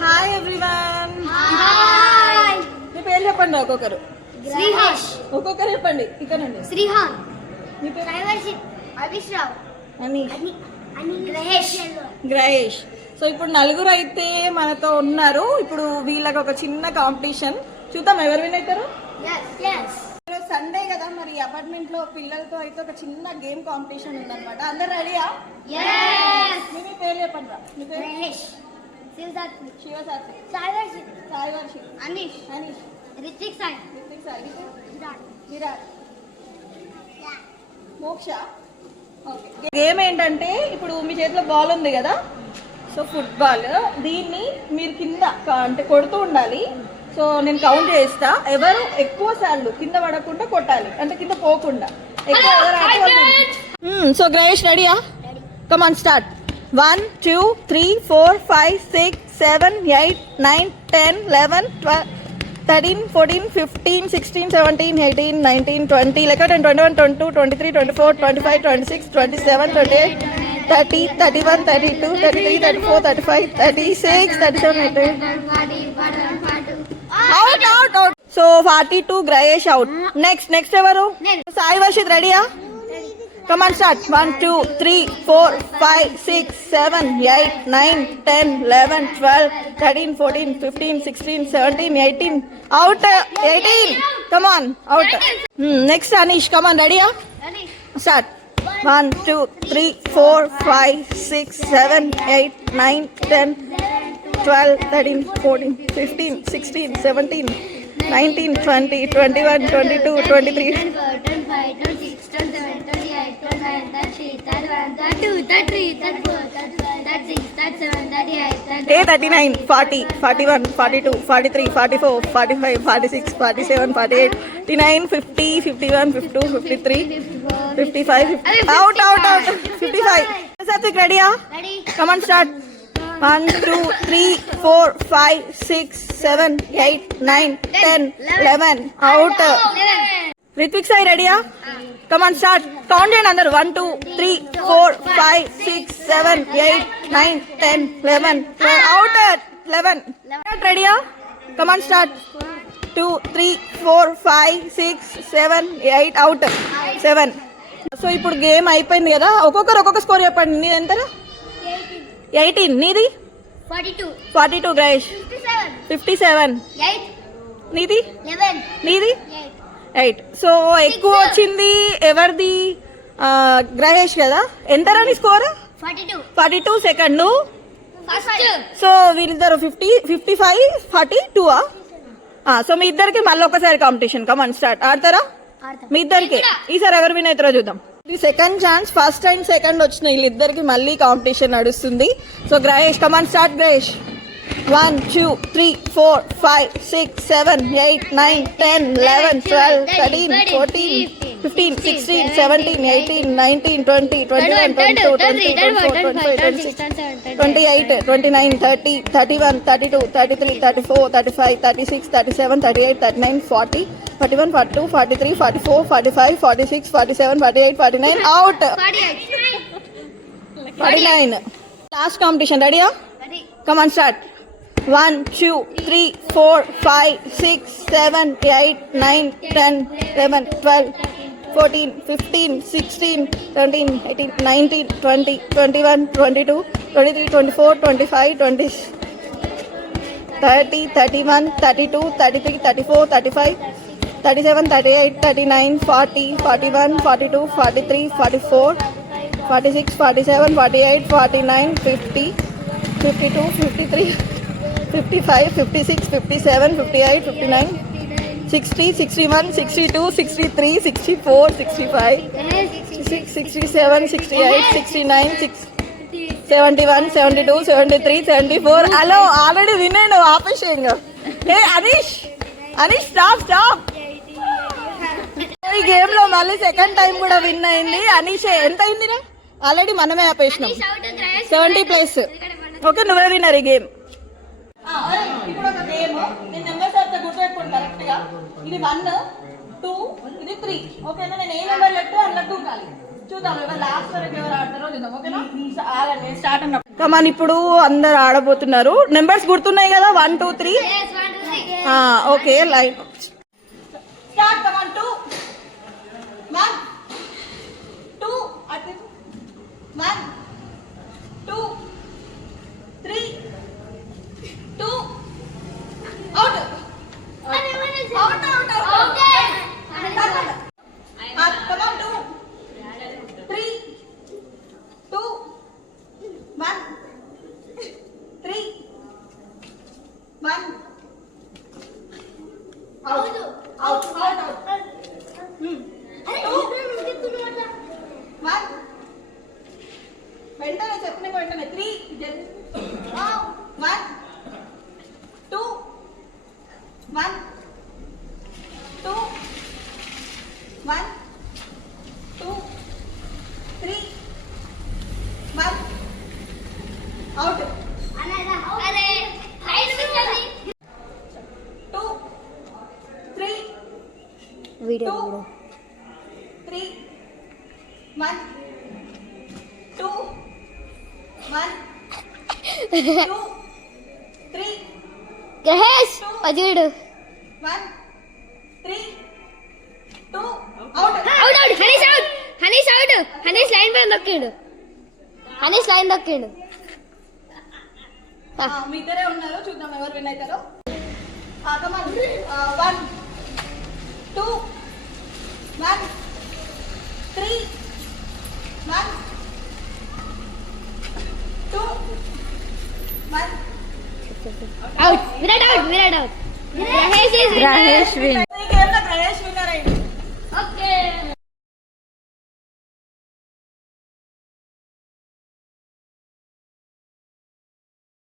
Hi everyone. Hi. మీ పేరు చెప్పండి ఒక్కొక్కరు. శ్రీహర్ష్. ఒక్కొక్కరు చెప్పండి. ఇక్కడండి. శ్రీహాన్. మీ పేరు? రైవర్షిప్. అభిశ్రావ్. అనీష్. గ్రహేష్. గ్రహేష్. సో ఇప్పుడు నలుగురు అయితే మనతో ఉన్నారు. ఇప్పుడు వీళ్ళకి ఒక చిన్న కాంపిటీషన్ చూద్దాం ఎవరు విన్ అవుతారు. సండే కదా, మరి అపార్ట్మెంట్ లో పిల్లలతో అయితే ఒక చిన్న గేమ్ కాంపిటీషన్ ఉందన్నమాట. అందరు రెడీయా? మీ పేరు చెప్పండి రా. మీ పేరు? శివసాత్రి. శివశాస్త్రి. సాయివర్షి. అనీష్. రిత్విక్ సాయి. విరాట్. మోక్ష. ఓకే. గేమ్ ఏంటంటే ఇప్పుడు మీ చేతిలో బాల్ ఉంది కదా, సో ఫుట్బాల్. దీన్ని మీరు కింద అంటే కొడుతూ ఉండాలి. సో నేను కౌంట్ చేస్తా, ఎవరు ఎక్కువ సార్లు కింద పడకుండా కొట్టాలి, అంటే కింద పోకుండా ఎక్కువ ఎవరు ఆడుకోవాలి. సో గ్రహేష్ రెడీయా? Come on start. 1 2 3 4 5 6 7 8 9 10 11 12 13 14 15 16 17 18 19 20 11 21 22 23 24 25 26 27 28 30 31 32 33 34 35 36 37 38 out. So 42 Grayesh out. Next evaru? Sai Varshit ready? Come on, start. 1 2 3 4 5 6 7 8 9 10 11 12 13 14 15 16 17 18 out. 18. Come on, out. Next Anish, come on, ready? Start. 1 2 3 4 5 6 7 8 9 10 12 13 14 15 16 17 19 20 21 22 23 39 40 41 42 43 44 45 46 47 48 49 50 51 52 53 55 out 55. Satvik ready? Come on, start. 1 2 3 4 5 6 7 8 9 10 11 out. Ritvik Sai ready? Come on, start. Count in under 1 2 3 4 5 6 7 8 9 10 11 12 out. 11 ready? Come on, start. 2 3 4 5 6 7 8 out. 7. So ఇప్పుడు game అయిపోయింది కదా, ఒక్కొక్క score చెప్పండి. నీది ఎంత? 18. నీది? 42 గ్రహేష్. 57. నీది? నీది? 8. సో ఎక్కువ వచ్చింది ఎవరిది? గ్రహేష్ కదా. ఎంత నీ స్కోర్? 42 సెకండ్. సో వీళ్ళిద్దరు 50 55 42. సో మీ ఇద్దరికి మళ్ళీ ఒకసారి కాంపిటీషన్. Come on start. ఆడతారా? మీ ఇద్దరికి ఈసారి ఎవరు విన్ అవుతారో చూద్దాం. ఇది second chance. First and second వచ్చిన వీళ్ళిద్దరికి మళ్ళీ కాంపిటీషన్ నడుస్తుంది. So Grahesh, come on start. Grahesh. 1 2 3 4 5 6 7 8 9 10 11 12 13 14 15 16 17 18 19 20 21 22 23 24 25 26 28 29 30 31 32 33 34 35 36 37 38 39 40 41 42 43 44 45 46 47 48 49 out. 49. Last competition. Ready? Come on, start. 1 2 3 4 5 6 7 8 9 10 11 12 14 15 16 17 18 19 20 21 22 23 24 25 20 30 31 32 33 34 35 37 38 39 40 41 42 43 44 46 47 48 49 50 52 53 55 56 57 58 59 60 61 62 63 64 65 66 67 68 69 71 72 73 74. Hello, already వినండి. ఆపేసేయంగా. హే అనీష్ స్టాప్. ఈ గేమ్ లో మళ్ళీ సెకండ్ టైం కూడా విన్ అయింది అనీషే. ఎంత అయిందిరా? ఆల్రెడీ మనమే ఆపేసినాం. 70+. ఓకే, నువ్వే విన్నర్ ఈ గేమ్. ఇప్పుడు ఒక గేమ్ నేను నెంబర్స్ అయితే గుర్తుపెట్టుకోండి కరెక్ట్ గా. ఇది 1 2 ఇది 3. ఓకేనా? నేను ఏ నెంబర్ లెఫ్ట్ అన్నట్టు ఉండాలి. చూద్దాం ఎవరు లాస్ట్ వరకు ఎవరు ఆడతారో చూద్దాం ఓకేనా ఆగండి స్టార్ట్ అన్న కమాన్ ఇప్పుడు అందరు ఆడబోతున్నారు నెంబర్స్ గుర్తున్నాయి కదా 1 2 3 Yes, 1, 2, 3. Okay line start come on 2 1 2 అటు 1 2 3 2 out out out Okay. come on 2 3 2 1 3 1 out out out out one వెంటనే చెప్పిన వెంటనే 3 1 2 1 2 1 2 3 1 అవుట్ అరే హైడ్ పెట్టండి 2 3 video 2 3 1 2 1 2 3 గ్రహేష్ అజుడు 1 3 2 out out out Hanish out Hanish line పైన దొక్కిండు హనీష్ లైన్ దొక్కిండు మీ ఇద్దరే ఉన్నారు చూద్దాం ఎవరు విన్ అవుతారో కమాన్ 1 2 1 3 1 2 1 అవుట్ విరాట్ అవుట్ గ్రహేష్ గ్రహేష్ win.